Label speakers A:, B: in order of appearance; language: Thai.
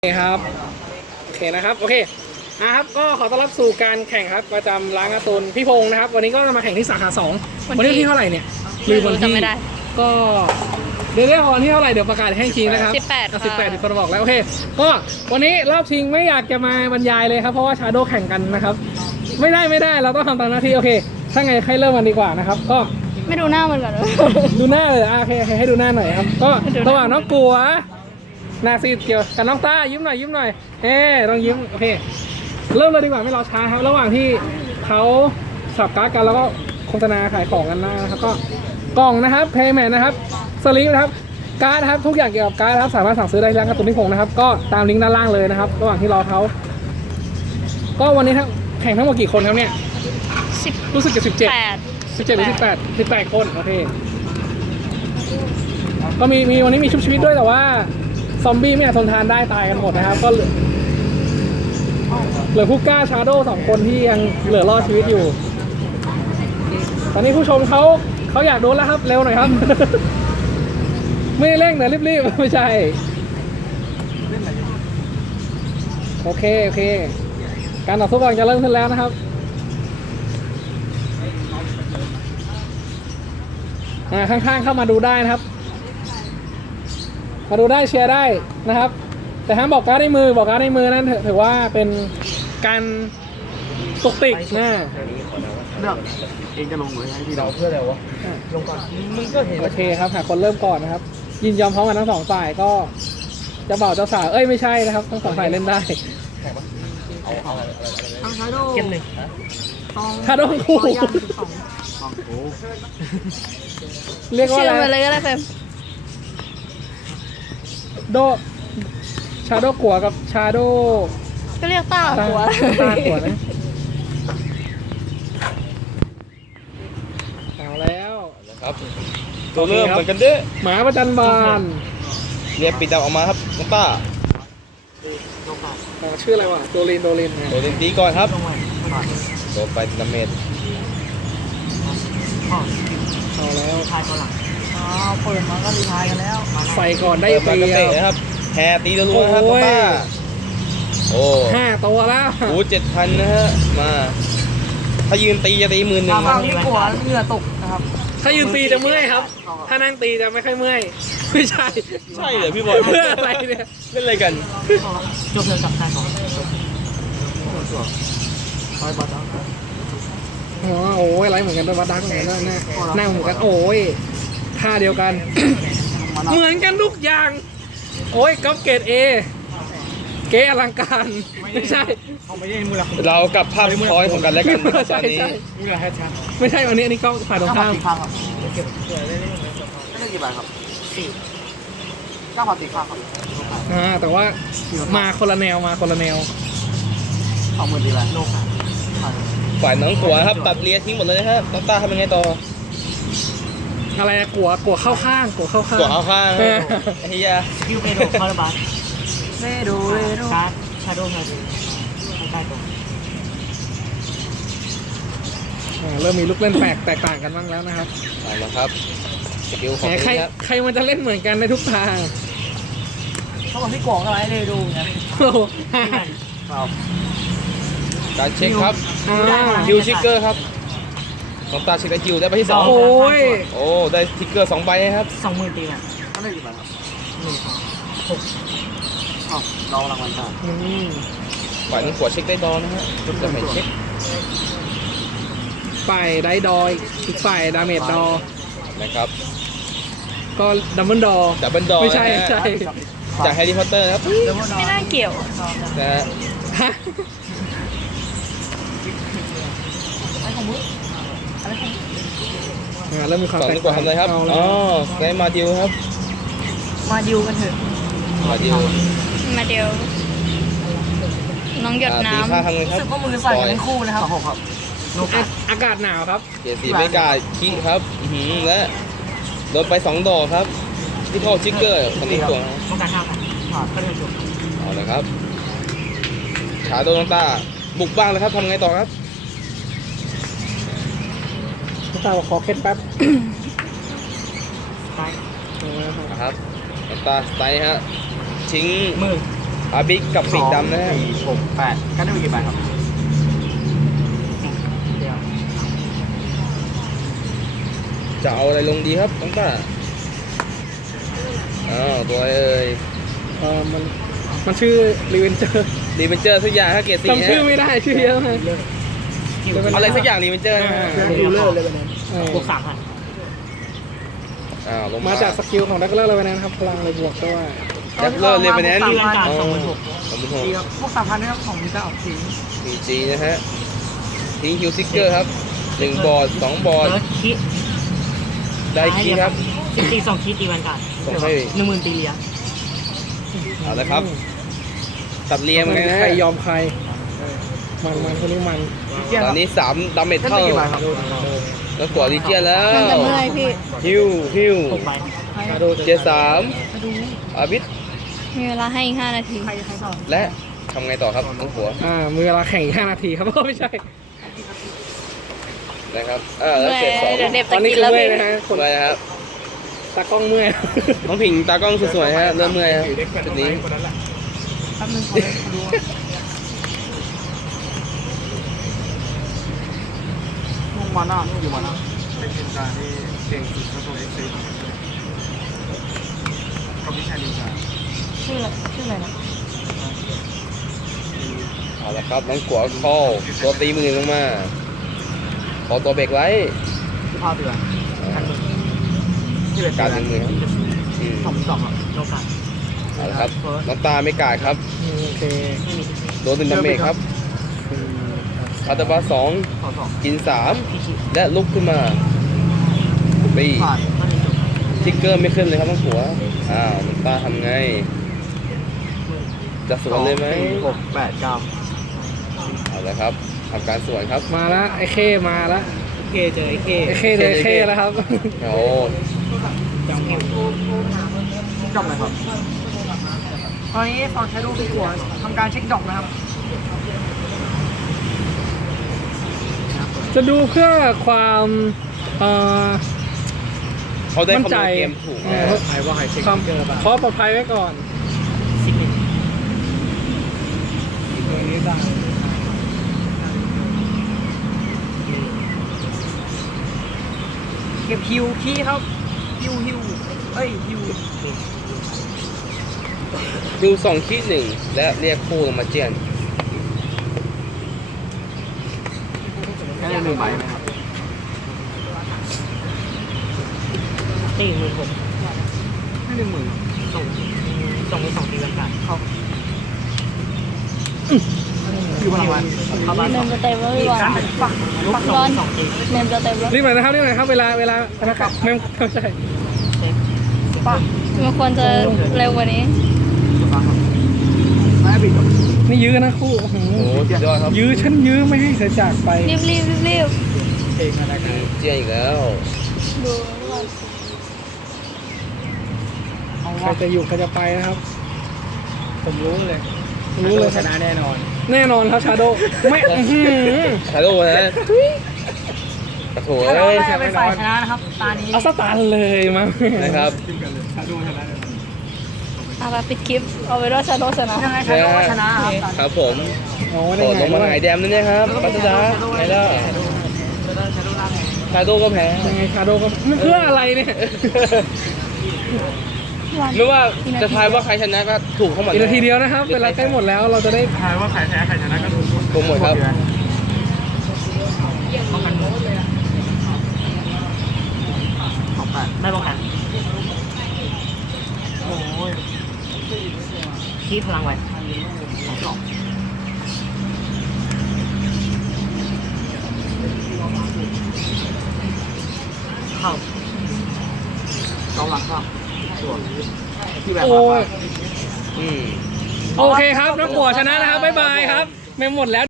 A: โอเคครับโอเคนะครับโอเคนะครับก็ขอต้อนรับสู่การแข่งครับประจำร้านการ์ตูนพี่พงศ์นะครับวันนี้ก็จะมาแข่งที่สาขา2วันนี้ที่เท่าไหร่เนี่ยลืมวันที่ก็เดี๋ยววันที่เท่าไหร่เดี๋ยวประกาศให้จริงนะครับ18ที่คนบอกแล้วโอเคก็วันนี้รอบชิงไม่อยากจะมาบรรยายเลยครับเพราะว่าชาโดแข่งกันนะครับไม่ได้เราต้องทำตามหน้าที่โอเคถ้าไงให้เริ่มกันดีกว่านะครับก็
B: ไม่ดูหน้ามันก่อนเลย
A: ดูหน้าเลยโอเคให้ดูหน้าหน่อยครับก็ระหว่างน้องกัวหน้าซีดเกี่ยวกับน้องต้ายิ้มหน่อยเฮ้ต้องยิ้มโอเคเริ่มเลยดีกว่าไม่รอช้าครับระหว่างที่เขาสับการ์ดกันแล้วก็โฆษณาขายของกันนะครับก็กล่องนะครับเพย์แมนนะครับสลิปนะครับการ์ดนะครับทุกอย่างเกี่ยวกับการ์ดนะครับสามารถสั่งซื้อได้ที่ร้านการ์ตูนพี่พงศ์นะครับก็ตามลิงก์ด้านล่างเลยนะครับระหว่างที่รอเขาก็วันนี้แข่งทั้งหมดกี่คนครับเนี่ยรู้สึกจะ17หรือ18คนโอเคก็มีวันนี้มีชุบชีวิตด้วยแต่ว่าซอมบี้ไม่อาจทนทานได้ตายกันหมดนะครับก็เหลือผู้กล้าชาโด2คนที่ยังเหลือรอดชีวิตอยู่ตอนนี้ผู้ชมเขาอยากโดนแล้วครับเร็วหน่อยครับ ไม่เร่งนะรีบไม่ใช่โอเคการต่อสู้กำลังจะเริ่มขึ้นแล้วนะครับข้างๆเข้ามาดูได้นะครับมาดูได้เชียร์ได้นะครับแต่ห้ามบอกการ์ดในมือนั้นถือว่าเป็นการตกติกนะ
C: เลือกเองจะลงหรือให้พี่เราเพื่ออะไรวะลงก่อนมึงก็เห็น
A: โอเคครับหากคนเริ่มก่อนนะครับยินยอมพร้อมกันทั้งสองฝ่ายก็เจ้าบ่าวเจ้าสาวไม่ใช่นะครับทั้งสองฝ่ายเล่นได้
C: ทางชาโดเก็บหนึ่ง
A: ชาโดคู่เรียกว่าอะไร
B: เชื่อไปเลยก็ได้เฟม
A: โดชาโดกัวกับชาโด
B: ก็เรียกต้าหัว
A: กัวนะเอาแล้ว
D: ครับตัวเริ่มเหมือนกันเด้อ
A: หมาประจันบาน
D: เรียกปิดดาวออกมาครับน้องต้า
A: ชื่ออะไรวะโดลิน
D: ตีก่อนครับโดนไปดาเมจ
A: เอาแล้ว
C: ทายก่อนหลังเปิดมาก็รีทายกันแล้ว
A: ใส่ก่อนได้ตี
D: นะครับแฮตีรัวๆครับน้องต้าโอ้
A: 5 ตัวแล้ว
D: 7,000นะฮะมาถ้ายืนตีจะตี11,000
C: ฝั่งนี้กลัวเหงื่อตกนะครับ
A: ถ้ายืนตีจะเมื่อยครับถ้านั่งตีจะไม่ค่อยเมื่อยไม่ใช่
D: เหรอพี่บอย
A: เพื่ออะไรเนี่ย
D: เล่นอะไรกัน
C: จบเลยกับทายก่อนไปบัตร
A: โอ้ยไรเหมือนกันด้วยวัดดักเหมือนกันด้วยหน้าเหมือนกันโอ้ยท่าเดียวกันเหมือนกันทุกอย่างโอ้ยก๊อปเกรด A เก๋อลังการไม่ใช่
D: เรากับภาพพอยของกันและกันตอนนี้
A: ไม่ใช่อันนี้ก็ฝ่ายตรงข้าม
C: ได้กี่ใบครับ4 9 ตีข้างครับ
A: แต่ว่ามาคนละแนว
C: 20,000ดีแล้วโลก
D: ฝ่ายน้องกัวครับตัดเลียทิ้งหมดเลยนะครับน้องต้าทำยังไงต่อ
A: อะไรกัวเข้าข้าง
D: เฮีย
C: คิวเมโดคาร์บัสเมโดการ์ดชาโดว์มาดูใต้ตรง
A: เริ่มมีลูกเล่นแตกต่างกันบ้างแล้วนะครับ
D: เอาละครับสกิลของ
A: ใครมันจะเล่นเหมือนกันในทุกทาง
C: เขาบอกพี่กองอะไรเลยดูนะ
D: การเช็คครับคิวชิกเกอร์ครับน้องตาเช็คได้คิวได้ใบที่2โอ้ได้ทิกเกอร์2ใบครับ
C: 20,000ตีอ่ะก็ได้กี่ใบครับ6เรารางวัลต่าง
D: ฝ่ายน้องกัวเช็คได้ดอนะฮะจะไม่เช็ค
A: ฝ่ายได้ดอยอีกฝ่ายดาเมจดอ
D: นะครับ
A: ก็ดับเบิลดอไม่ใช่
D: จากแฮร์รี่พอตเตอร์ครับ
B: ไม่น่าเกี่ยว
D: นะฮะ
A: เริ่มมีความแตกต่าง
D: ทำอะไรครับได้มาดิวครับ
C: มาดิวกันเถอะ
D: มาดิว
B: น้องหยดน้ำ
C: รู้สึกว่ามือใส่กันคู่นะครับครับ
A: อากาศหนาวครับ
D: เกียรติไม่กล้าขี้ครับและโดนไป2 ดอกครับที่เข้าชิกเกอร์คนนี้ตัว
C: ต้องการ5,000ก็ได้จบ
D: เอาเลยครับชาโดน้องต้าบุกบ้างเลยครับทำไงต่อครับ
A: น้องต้าขอเคล็ดแป๊บ
D: ครับน้องต้าสไตล์ฮะทิ้ง
C: มือ
D: อาบิกกับปีกดำนะฮะ
C: 4 6 8ก็ได้กี่ใบครับเดียว
D: จะเอาอะไรลงดีครับน้องต้าตัวเอ้ย
A: มันชื่อรีเวนเจอร์
D: รีเวนเจอร์สักอย่างถ้าเกรด4
A: จำชื่อไม่ได้ชื่อเยอะเลย
D: อะไรสักอย่างรีเวนเจอร์นะฮะ
C: ดูเลอร์เลยวันนั้นบวก3,000
D: ลง
A: มาจากสกิลของดักเลอร์เลยวันนั้นครับพลังเลยบวกด้วย
D: ดับเลอร์เลยไปแนน
C: ตีลังกา
D: 26,000
C: ดีครับพวก3,000นะครับของมิจะออกที
D: มีจีนะฮะทิ้งฮิวซิกเกอร์ครับ1 บอร์ด 2 บอร์ด
C: คิด
D: ได้คีย์ครับ
C: 2 คิดตีลังกา
D: ส่งให้
C: 10,000 ตีเลีย
D: เอาละครับตัดเรียมกันนะ
A: ใคร
D: ฮะ
A: ยอมใครมันคนนี้มัน
D: ตอนนี้3ดาเมจเท่าแล้วกว่าดีเจียนแล้ว
B: มันจะเมื่อยพี่
D: ฮิว
C: 6 ใบ
D: เจ3อาบิด
B: มีเวลาให้อีก5 นาที
D: และทำไงต่อครับน้องหัว
A: มือเวลาแข่งอีก5 นาทีครับ ไม่ใช่
D: นะครับแล้วเกรด
B: เดี๋ยวเด็บ
A: ต
B: จะ
A: อนนี้
B: กิน
A: คือ
B: แล้ว
A: เมื่อย
B: พี่
A: นะฮะคน
D: ด้วยนะครับ
A: ตากล้องเมื่อย
D: น้องผิงตากล้องสวยๆฮะเริ่มเมื่อยครับจุดนี้
C: แป๊บนึงเขารู้มุงมาหน้าอยู่มาหน้าเป็นนินจาที่เก่งสุดในตัวเอ็กซ์ซีกับวิชานินจาชื่ออะไรนะ
D: เอาละครับน้องกัวคอลตัวตีมือลงมาขอตัวเบรกไว้
C: ที่พาเตือนที่เป็น
D: การดึงมือครับอืม
C: 2 ครับโลกา
D: เอาละครับน้องตาไม่กาดครับ
A: โอเค
D: โดน1 ดาเมจครับอัตบา2
C: ขอ 2
D: กิน
C: พี่คิด
D: 3 และลุกขึ้นมาตี
C: ผ่านก็ได้จบ
D: ทิกเกอร์ไม่ขึ้นเลยครับน้องหัวน้องตาทำไง จะสวนเลยไหม
C: 6 8 9
D: เอาละครับทำการสวนครับ
A: มาละไอ้เคมาละ
C: เคเจอไอ้เค
A: ไอ้เคเจอไอ้เคแล้วครับ
D: โอ้
C: จำเลยครับตอนนี้ฝั่งใช้รูปหัวทำการเช็คดอกนะครับ
A: จะดูเพื่อความ
D: เขาได้
A: มั่น
D: คำน
A: ใจ
D: วณเกมถูกนะ
C: ใครว่าใครเช็ค
A: ความขอปลอดภัยไว้ก่อน
C: เก็บฮิวคีย์ครับฮิวเอ้ยฮิว
D: ดู2 คีย์ 1 และเรียกคู่ลงมาเจียน
C: ได้1 ใบไหมครับตี16,000ให้10,000ส่งไป2 ตีลังกาเข้าอยู่พลังวันเข้าบ้าน
B: เมมจะเต็มแล้วพี่บอล
C: ลูก2 ตี
B: เมมจะเต็มแล้ว
A: รีบหน่อยนะครับรีบหน่อยครับเวลานะครับไม่ใช่
C: ป้า
B: มันควรจะเร็วกว่านี้
C: ไม่บิด
A: นี่ยื้อนะคู่โอ้โห
D: โอ้สุดยอดครับ
A: ยื้อฉันยื้อไม่ให้เธอจากไป
B: รีบ
C: เองอะไรกัน
D: เจียนอีกแล้ว
B: ดู
A: ใครจะอยู่ใครจะไปนะครับ
C: ผมรู้เลย
A: รู้เลย
C: ชนะแน่นอน
A: แน่นอนครับชาโดไม่อื้อหือ
D: ฮัลโหลนะกระโถ
C: ถ้าเรา
D: เอ้ย
C: ไม่เป็นฝ่ายชนะนะครับตานี้
A: เอาสตาร์เลยมา
D: นะครับ
B: เอาไปปิดคลิป เอาไว้ว่าชาโดชนะ
C: ยังไงชนะก็ชนะครับ
D: ครับผม
A: โอ้
D: โด
A: ได้
D: ด
A: ไง
D: ลงมาหายแดมนั่นเนี่ยครับปัตตาไงล่ะชาโดก็แพ้
A: ยังไงชาโดก็มันเพื่ออะไรเนี่ย
D: ไม่ว่าจะทายว่าใครชนะก็ถูกเข้าหมด
A: อีกนาทีเดียวนะครับเวลาใกล้หมดแล้วเราจะได้
C: ทายว่าใครแพ้ใครชนะก็ถูก
D: ถูกหมดครับ
C: ไม่ป้องกันโอ้ยคีพลังไว้2 เข้าต้องหลังเข้าส่วนที่แบบ
A: โอ้ย
D: อืม
A: โอเคครับน้องกัวชนะนะครับบ๊ายบายครับไม่หมดแล้ว